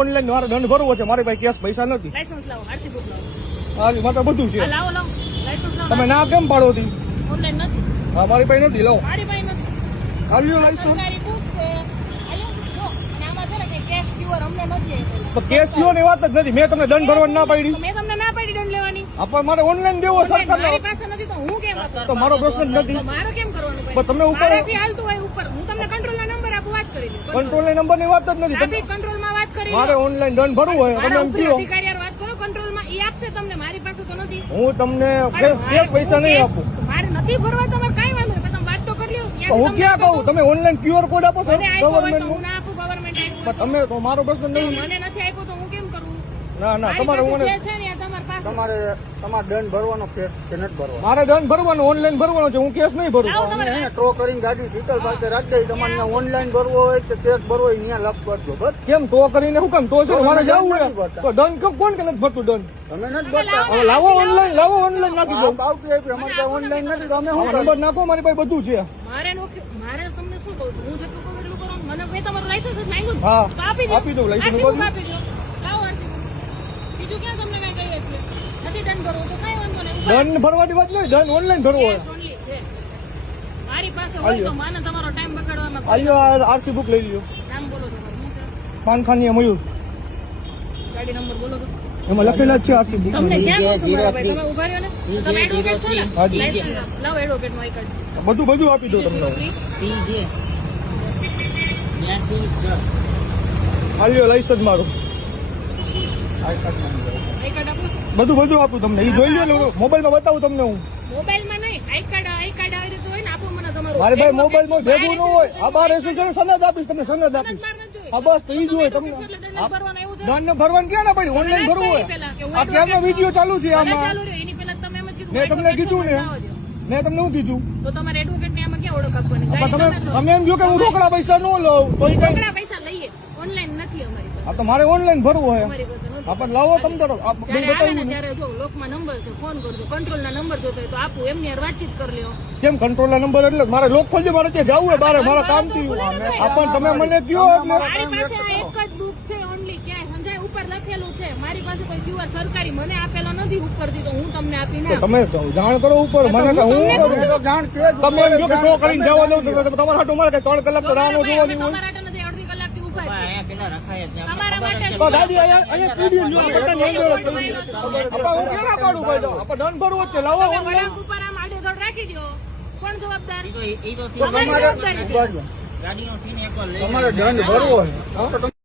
Online મારે દંડ ભરવો છે, મારી પાસે કેશ પૈસા નથી. લાયસન્સ લાવો, આરસી બુક લાવો. હા મારે બધું છે. લાવો લાવો લાયસન્સ લાવો. તમે ના કેમ પાડો હતી? ઓનલાઈન નથી. હા મારી પાસે નથી. લાવો મારી પાસે નથી. આવ્યો લાયસન્સ. સરકારી બુક છે. આયો જો અને આમાં છે ને કે કેશ ક્યુઆર અમને નથી આપ્યો. તો કેશ કયો ની વાત જ નથી. મેં તમને દંડ ભરવાની ના પાડી. મેં તમને ના પાડી દંડ લેવાની. પણ મારે ઓનલાઈન દેવો સરકાર. મારી પાસે નથી તો હું કેમ આપું? તો મારો પ્રશ્ન જ નથી. તો મારે કેમ કરવાનું? પણ તમે ઉપર મારાથી હાલતું હોય ઉપર. હું તમને કંટ્રોલના નંબર આપું, વાત કરી દઉં. કંટ્રોલ નંબર ની વાત જ નથી. ટ્રાફિક કંટ્રોલમાં વાત કરી મારે ઓનલાઈન દંડ ભરવું હોય તમે મારા એમ ઉપરી કહો. અધિકારી હારે વાત કરો, કંટ્રોલમાં ઈ આપશે તમને, મારી પાસે તો નથી. હું તમને કેશ પૈસા નહીં આપું. મારે નથી ભરવા, તમારે કાંઈ વાંધો નહીં. તમે વાત તો કરી લ્યો. તો હું ક્યાં કહું? તમે ઓનલાઈન ક્યુઆર કોડ આપો છો મને આપ્યો હોય તો ગવર્મેન્ટ હું ના આપું, ગવર્મેન્ટ આપ્યું. પણ તમે તો મારો પ્રશ્ન નહીં. મને નથી આપ્યો તો હું કેમ કરું? ના ના મારી તમારે પાસે જે છે ને એ તમારી પાસે. તમારે દંડ ભરવાનો કે નથી ભરવાનો? મારે દંડ ભરવાનો, ઓનલાઈન ભરવાનો છે. હું કેશ નહીં ભરું. લાવો તમારે એને ટ્રો કરીને ગાડી શીતલ પાસે રાખી દઈ. તમારે ઓનલાઈન ભરવો હોય કે કેશ ભરવો હોય ત્યાં લખ કરજો. બસ કેમ તો કરીને શું કામ? તો છે મારે જવું હોય તો દંડ કોણ કે નથી ભરતું દંડ? તમે નથી ભરતા. હવે લાવો ઓનલાઈન, લાવો ઓનલાઈન નાખી દો. આવતી આપી અમારે પાસે ઓનલાઈન નથી તો અમે શું નંબર નાખો, મારી પાસે બધું છે. મારે તમને શું કહું છું? હું જેટલું કરું એટલું કરો. મને મેં તમારું લાયસન્સ જ માંગ્યું ને. હા તો આપી દો. આપી દો લાયસન્સ. RC બુક આપી દો. લાવો RC બુક. બીજું ક્યાં તમને કઈ કહીએ છીએ? નથી દંડ ભરવો તો કઈ વાંધો નહીં. દંડ ભરવાની વાત નહીં, દંડ ઓનલાઈન ભરવો હોય. Cash only છે. મારી પાસે હોય તો માને તમારો ટાઈમ બગાડવામાં કોઈ આલ્યો આરસી બુક લઈ લ્યો. નામ બોલો તમારું. શું છે? પાનખાની મયુર ગાડી નંબર બોલો તો. એમાં લખેલા જ છે આરસી બુક. તમને ક્યાં કહું છું મારા ભાઈ? તમે ઉભા રહ્યો ને? તમે એડવોકેટ છો ને? હાજી. લાયસન્સ આપો. લાવો એડવોકેટ નું આઈ કાર્ડ. બધું આપી દો તમને. આલ્યો લાયસન્સ મારું. આઈ કાર્ડ આપો. બધું આપું તમને. એ જોઈ લો ને, મોબાઈલમાં બતાવું તમને હું. મોબાઈલમાં નહીં, આઈ કાર્ડ આવી રીતે હોય ને, આપો મને તમારું. મારે ભાઈ મોબાઈલમાં ભેગું ન હોય. આ બાર રેસિસ્ટન્સ સનદ આપીશ, તમને સનદ આપીશ. હા બસ તો ઈ જ હોય તમને. દંડ ભરવાનું ક્યાં ના પડી? ઓનલાઈન ભરવું હોય. આ ક્યારનો વિડીયો ચાલુ છે આમાં. એની પહેલા તમે એમ જ કીધું મેં તમને કીધું ને, મેં તમને શું કીધું? તો તમારે એડવોકેટ ને આમાં ક્યાં ઓળખ આપવાની? પણ તમે એમ જો કે હું રોકડા પૈસા ન લઉં તો ઈ કઈ. રોકડા પૈસા લઈએ, ઓનલાઈન નથી અમારી પાસે. હા તો મારે ઓનલાઈન ભરવું હોય. અમારી પાસે નથી. હા પણ લાવો તમે તો જ્યારે આવે ને ત્યારે જો લોકમાં નંબર છે, ફોન કરજો. કંટ્રોલ ના નંબર જોતો હોય તો આપું, એમની હારે વાતચીત કરી લ્યો. કેમ કંટ્રોલ ના નંબર? એટલે મારે લોક ખોલજો, મારે ત્યાં જવું હોય બારે, મારા કામ થી. હા પણ તમે મને કયો એટલે મારી પાસે આ એક જ બુક છે ઓનલી. ક્યાંય સમજાય? ઉપર લખેલું છે. મારી પાસે કોઈ ક્યુઆર સરકારી મને આપેલો નથી ઉપરથી, તો હું તમને આપી ના. તમે જાણ કરો ઉપર. મને તો હું જાણ કે તમે એમ જો કે ટો કરીને જવા દઉં તો તમારા હાટું મારે 3 કલાક તો રાહ જોવાની હોય. તમારા માટે નથી, અડધી કલાકથી ઊભા છે. તમારા માટે જ. તો દાદી અહીંયા પીડી લ્યો. આપણે હું કેના પાડું ભાઈ? તો આપણે દંડ ભરવો જ છે. લાવો તમે ઓનલાઈન. વળાંક ઉપર આમ આડેધડ રાખી દો. કોણ જવાબદાર? તમારે તમારી જવાબદારી છે. તમારે દંડ ભરવો હોય.